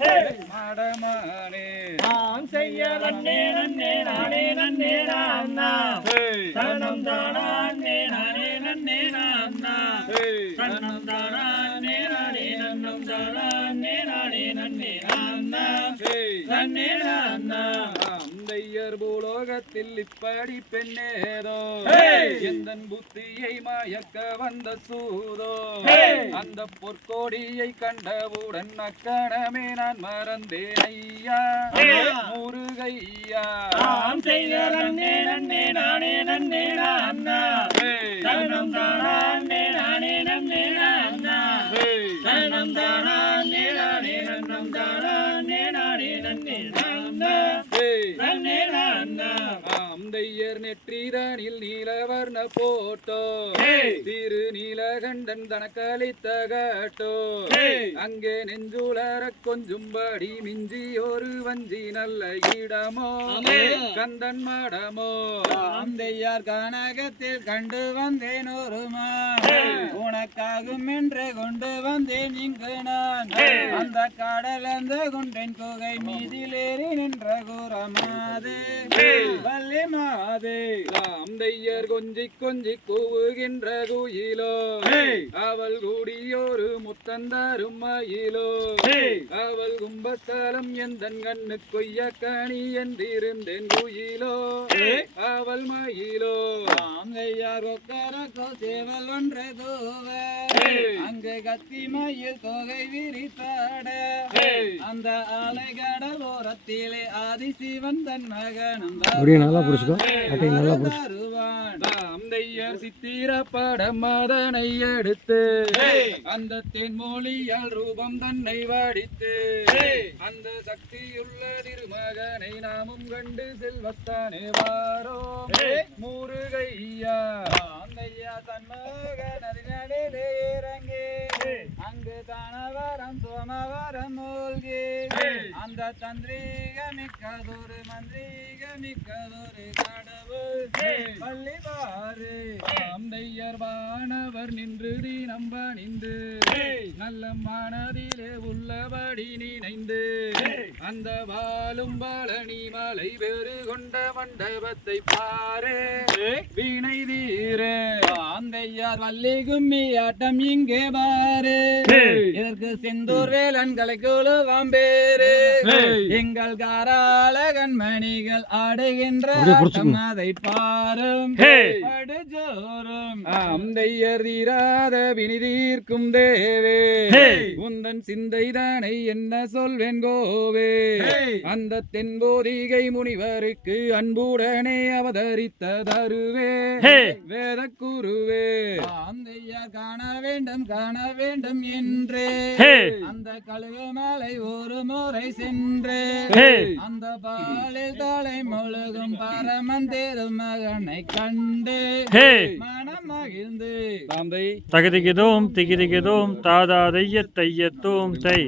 மாடமானே நாம் செய்ய நன்னே நன்னே நானே நன்னே நான்னா சரணம் தானே நானே நன்னே நான்னா சரணம் தானே நானே நன்னம் தானே நானே நன்னே நான்னா நன்னே நான்னா அந்தையர் பூலோகத்தில் இப்படி பெண்ணேதோ எந்தன் புத்தியை மயக்க வந்த சூதோ அந்த பொற்கோடியை கண்டவுடன் அக்கணமே நான் மறந்தேன் ஐயா முருகையா நாம் செய்ய நன்னே நன்னே நானே நன்னே நான்னா சரணம் தானே நானே நன்னே நான்னா சரணம் தானே நானே நன்னம் தானே நானே நன்னே நான்னா நன்னே நான்னா அந்தையர் நெற்றிதனில் நீலவர்ண போட்டோ திரு நீலகண்டன் தனக்களித்த காட்டோ அங்கே நெஞ்சுளர கொஞ்சும்படி மிஞ்சி ஒரு வஞ்சி நல்ல இடமோ கந்தன் மடமோ அந்தையார் கனகத்தில் கண்டு வந்தேன் ஒருமா உனக்காகும் என்று கொண்டு வந்தேன் இங்கு நான் அந்த கடல் அந்த குண்டன் குகை மீதிலேறி நின்ற கூறமாது வள்ளி மாதே அந்தையர் கொஞ்சி கொஞ்சி கூவுகின்ற குயிலோ அவள் கூடியோரு முத்தந்தரும் மயிலோ அவள் கும்பஸ்தலம் எந்தன் கண்ணு கொய்ய கனி என்றிருந்தேன் குயிலோ அவள் மயிலோ அந்தையார் கொக்கரக்கோ சேவல் ஒன்று தூவ அங்கு கத்தி மயில் தொகை விரித்தாட அந்த அலை கடல் ஓரத்திலே ஆதிசிவன் தன் மகனும் அந்தையர் சித்திர படம் அதனை எடுத்து அந்த தென்மொழியால் ரூபம் தன்னை வாடித்து அந்த சக்தியுள்ள திருமகனை நாமும் கண்டு செல்வத்தானே வாரோ முருகையா அந்தையா தன் மகன் அதிலே இறங்கி அங்கு தானவரம் சோமவரம் மூழ்கி அந்த தந்திரிக மிக்கதொரு மந்திரிக மிக்கதொரு கடவுள் பள்ளி பாரு அந்தையர் வானவர் நின்று தினம் பணிந்து நல்ல மனதிலே உள்ளபடி நினைந்து அந்த வாழும் பழனி மலை வேறு கொண்ட மண்டபத்தை பாரு வீணை தீரே அந்தையார் வள்ளி கும்மி ஆட்டம் இங்கே பாரு இதற்கு செந்தூர் வேலன்களை குழுவாம் பேரு எங்கள் காராள கண்மணிகள் ஆடுகின்ற அதை பாரும் படுஜோறும் அந்தையர் தீராத வினிதீர்க்கும் தேவே உந்தன் சிந்தை தானை என்ன சொல்வேன் கோவே அந்த தென்போதிகை முனிவருக்கு அன்புடனே அவதரித்த தருவே வேத குருவே அந்தையார் காண வேண்டும் என்று அந்த கழுகுமலை ஒரு முறை சென்று அந்த பாலில் தலை முழுகும் பரமன் திருமகனை கண்டு மனம் மகிழ்ந்து தகதிகிதோம் திகிதிகிதோம் தாதா தைய தையத்தோம் தை